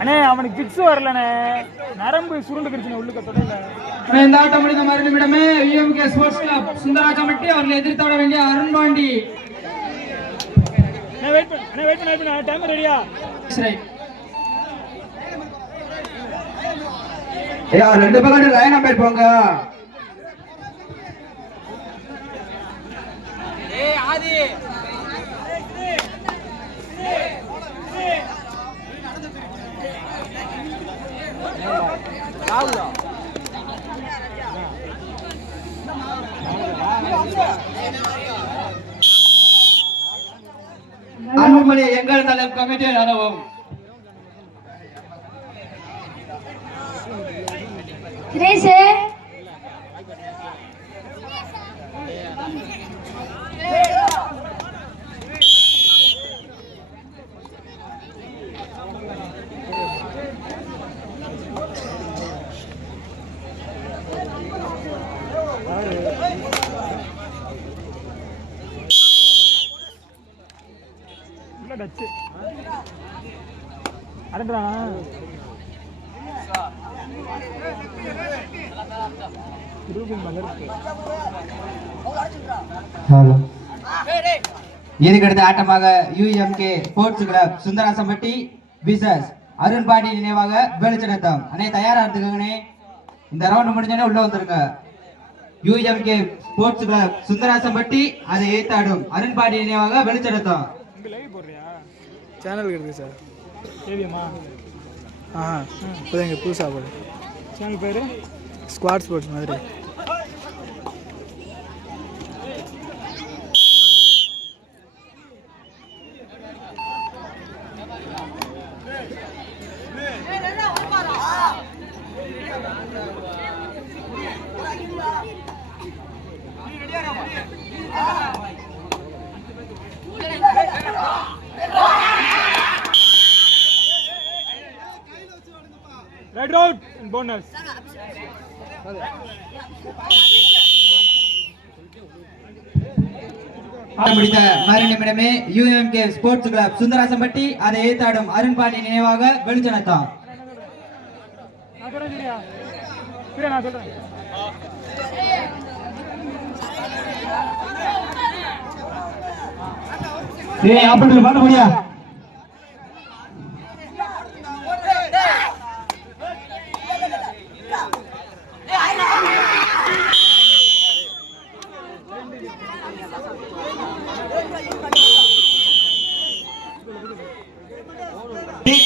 அண்ணே அவனுக்கு பிக்ஸ் வரலண்ணே, நரம்பு சுருண்டு கிருச்சுனே உள்ளுக்க தொடையில. இந்த ஆட்டம் முடிந்த மறு நிமிடமே யுஎம்கே ஸ்போர்ட்ஸ் கிளப் சுந்தராஜம்பட்டி அவர்கள் எதிர்த்தாட வேண்டிய அருண்பாண்டி. வெயிட் பண்ணு டைம் ரெடியா? ஐயா ரெண்டு பக்கம் லைன் நம்பர் போங்க. ஏய் ஆதி ராவுலா அன்புமணி எங்கள் நலம் கமிட்டி அனுபவம். டச்சு அடங்கறானா இதுக்கடுத்த ஆட்டமாக யுஎம்கே ஸ்போர்ட்ஸ் கிளப் சுந்தராசம்பட்டி விசஸ் அருண்பாண்டி நினைவாக வெளிச்சடத்தம். அண்ணே தயாரா இருந்துக்கங்கண்ணே, இந்த ரவுண்ட் முடிஞ்சோடனே உள்ள வந்துருங்க. யுஎம்கே ஸ்போர்ட்ஸ் கிளப் சுந்தராசம்பட்டி அதை ஏத்தாடும் அருண்பாண்டி நினைவாக வெளிச்சடத்தம். சேனல் இருக்கு சார், தெரியுமா? இப்போதான் புதுசாக போடு. சேனல் பேர் ஸ்குவாட் ஸ்போர்ட்ஸ் மாதிரி. Right out and bonus. முடித்த மறு நிமிடமே யுஎம்கே ஸ்போர்ட்ஸ் கிளப் சுந்தராசம்பட்டி அதை ஏத்தாடும் அருண்பாண்டி நினைவாக வெளிச்சடத்தம். பண்ண முடியா?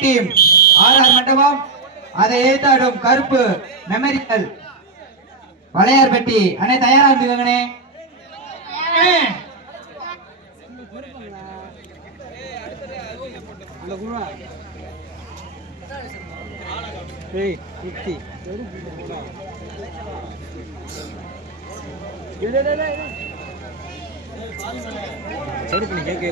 டீம் ஆர்ஆர் மண்டபம் அதை ஏத்தாடும் கருப்பு மெமரியல் வளையார்பட்டி. அண்ணே தயாரா இருந்துக்கங்கண்ணே. சரி பண்ணி கேட்க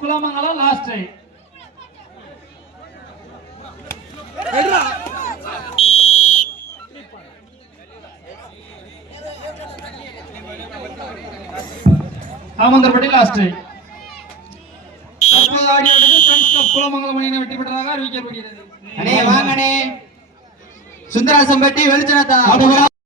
Kulamangalam last right. Ramantharpatti last right. தற்போது ஆடியானது ஃப்ரெண்ட்ஸ் கிளப் குலமங்கலம் அணியினர் வெற்றி பெற்றதாக அறிவிக்கப்படுகிறது. அண்ணே வாங்கண்ணே, சுந்தராசம்பட்டி வெளிச்சடத்தம்.